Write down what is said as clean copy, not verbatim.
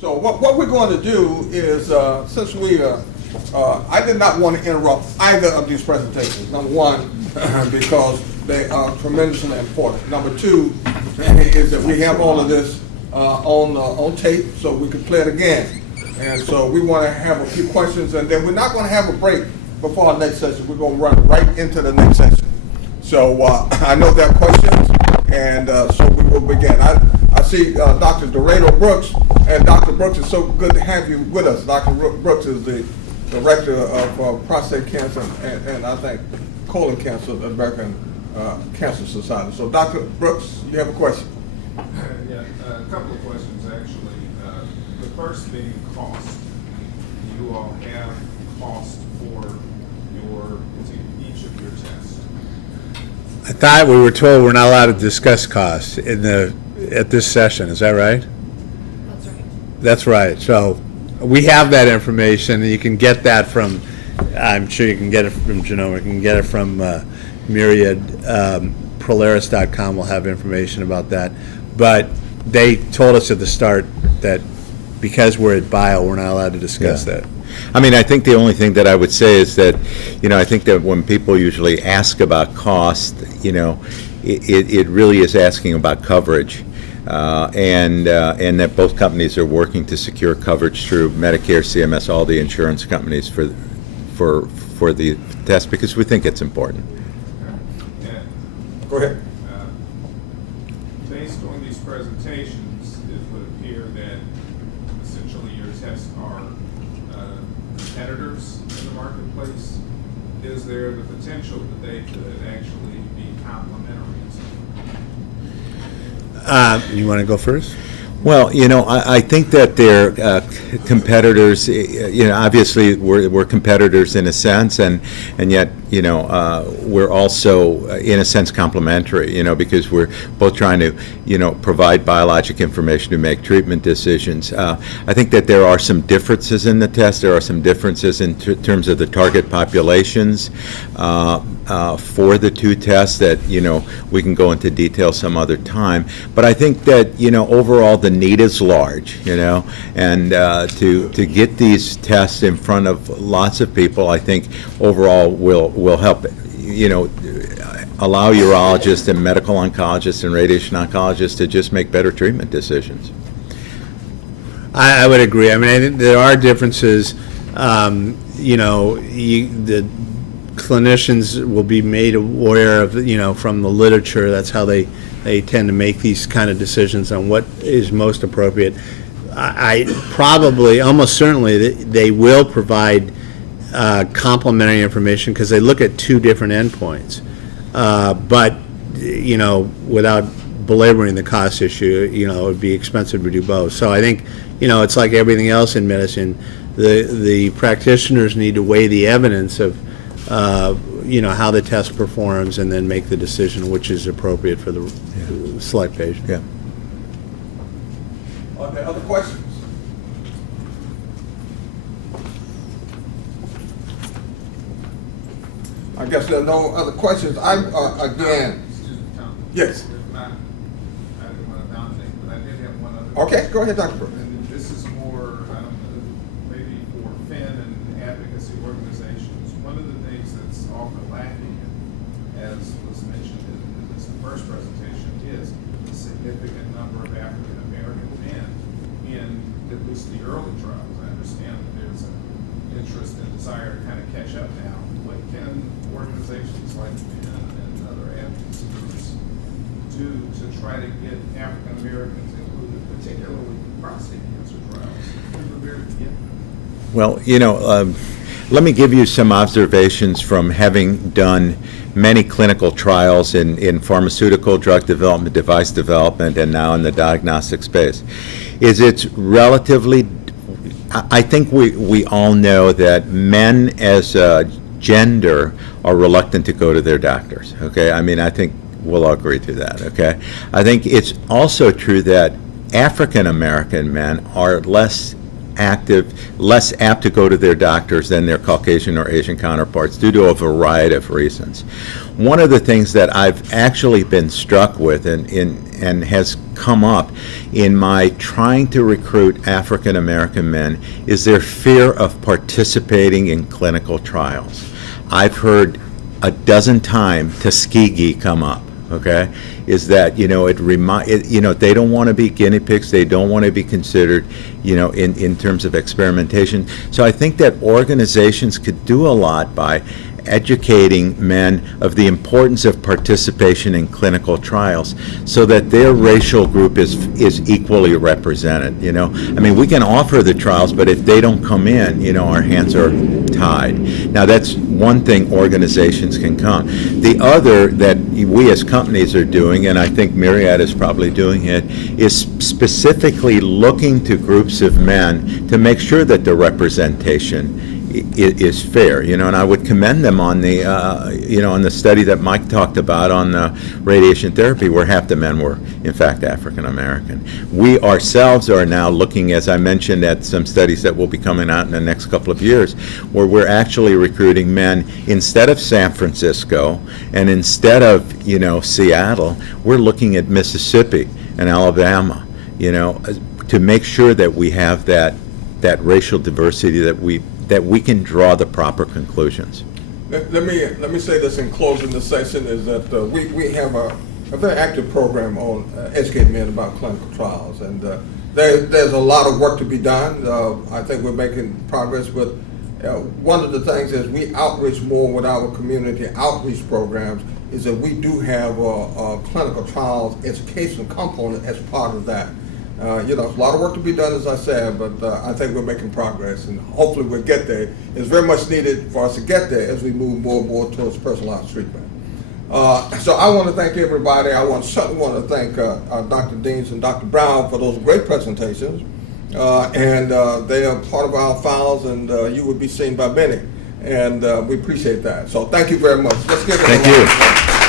So what we're going to do is, since I did not want to interrupt either of these presentations. Number one, because they are tremendously important. Number two, is that we have all of this on tape, so we can play it again. And so we want to have a few questions, and then we're not going to have a break before our next session. We're going to run right into the next session. So I know there are questions, and so we will begin. I see Dr. Dorado Brooks, and Dr. Brooks, it's so good to have you with us. Dr. Brooks is the director of prostate cancer and I think colon cancer at the American Cancer Society. So Dr. Brooks, you have a question? Yeah, a couple of questions actually. The first being cost. You all have cost for each of your tests. I thought we were told we're not allowed to discuss costs at this session. Is that right? That's right. That's right. So we have that information, and you can get that from, I'm sure you can get it from Genomic, you can get it from Myriad. Polaris.com will have information about that. But they told us at the start that because we're at Bio, we're not allowed to discuss that. I mean, I think the only thing that I would say is that, I think that when people usually ask about cost, it really is asking about coverage. And that both companies are working to secure coverage through Medicare, CMS, all the insurance companies for the test, because we think it's important. Go ahead. Based on these presentations, it would appear that essentially your tests are competitors in the marketplace. Is there the potential that they could actually be complementary in some way? You want to go first? Well, I think that they're competitors. Obviously we're competitors in a sense, and yet we're also in a sense complementary. Because we're both trying to provide biologic information to make treatment decisions. I think that there are some differences in the test. There are some differences in terms of the target populations for the two tests that we can go into detail some other time. But I think that overall the need is large, and to get these tests in front of lots of people, I think overall will help, allow urologists and medical oncologists and radiation oncologists to just make better treatment decisions. I would agree. I mean, I think there are differences. The clinicians will be made aware of, from the literature. That's how they tend to make these kind of decisions on what is most appropriate. I probably, almost certainly, they will provide complementary information because they look at two different endpoints. But, without belaboring the cost issue, it would be expensive to do both. So I think, it's like everything else in medicine. The practitioners need to weigh the evidence of how the test performs, and then make the decision which is appropriate for the select patient. Yeah. Are there other questions? I guess there are no other questions. Again. Excuse me, Tom. Yes. If not, I didn't want to dominate, but I did have one other. Okay, go ahead, Dr. Brooks. And this is more, I don't know, maybe for FIN and advocacy organizations. One of the things that's often lacking, as was mentioned in this first presentation, is the significant number of African American men in at least the early trials. I understand that there's an interest and desire to kind of catch up now. What can organizations like FIN and other advocacy groups do to try to get African Americans included, particularly prostate cancer trials, from the very beginning? Well, let me give you some observations from having done many clinical trials in pharmaceutical drug development, device development, and now in the diagnostic space. It's relatively, I think we all know that men as a gender are reluctant to go to their doctors, okay? I mean, I think we'll all agree to that, okay? I think it's also true that African American men are less less apt to go to their doctors than their Caucasian or Asian counterparts due to a variety of reasons. One of the things that I've actually been struck with and has come up in my trying to recruit African American men is their fear of participating in clinical trials. I've heard a dozen times Tuskegee come up. Okay, is that they don't want to be guinea pigs. They don't want to be considered, in terms of experimentation. So I think that organizations could do a lot by educating men of the importance of participation in clinical trials so that their racial group is equally represented. I mean, we can offer the trials, but if they don't come in, our hands are tied. Now, that's one thing organizations can come. The other that we as companies are doing, and I think Myriad is probably doing it, is specifically looking to groups of men to make sure that the representation is fair, and I would commend them on the, on the study that Mike talked about on the radiation therapy, where half the men were, in fact, African American. We ourselves are now looking, as I mentioned, at some studies that will be coming out in the next couple of years, where we're actually recruiting men instead of San Francisco and instead of, Seattle. We're looking at Mississippi and Alabama, to make sure that we have that racial diversity that we can draw the proper conclusions. Let me say this in closing the session is that we have a very active program on educating men about clinical trials, and there's a lot of work to be done. I think we're making progress, but one of the things is we outreach more with our community outreach programs is that we do have a clinical trials education component as part of that. There's a lot of work to be done, as I said, but I think we're making progress, and hopefully we'll get there. It's very much needed for us to get there as we move more and more towards personalized treatment. So I want to thank everybody. I certainly want to thank Dr. Deans and Dr. Brown for those great presentations, and they are part of our files, and you will be seen by many, and we appreciate that. So thank you very much. Let's give it a round. Thank you.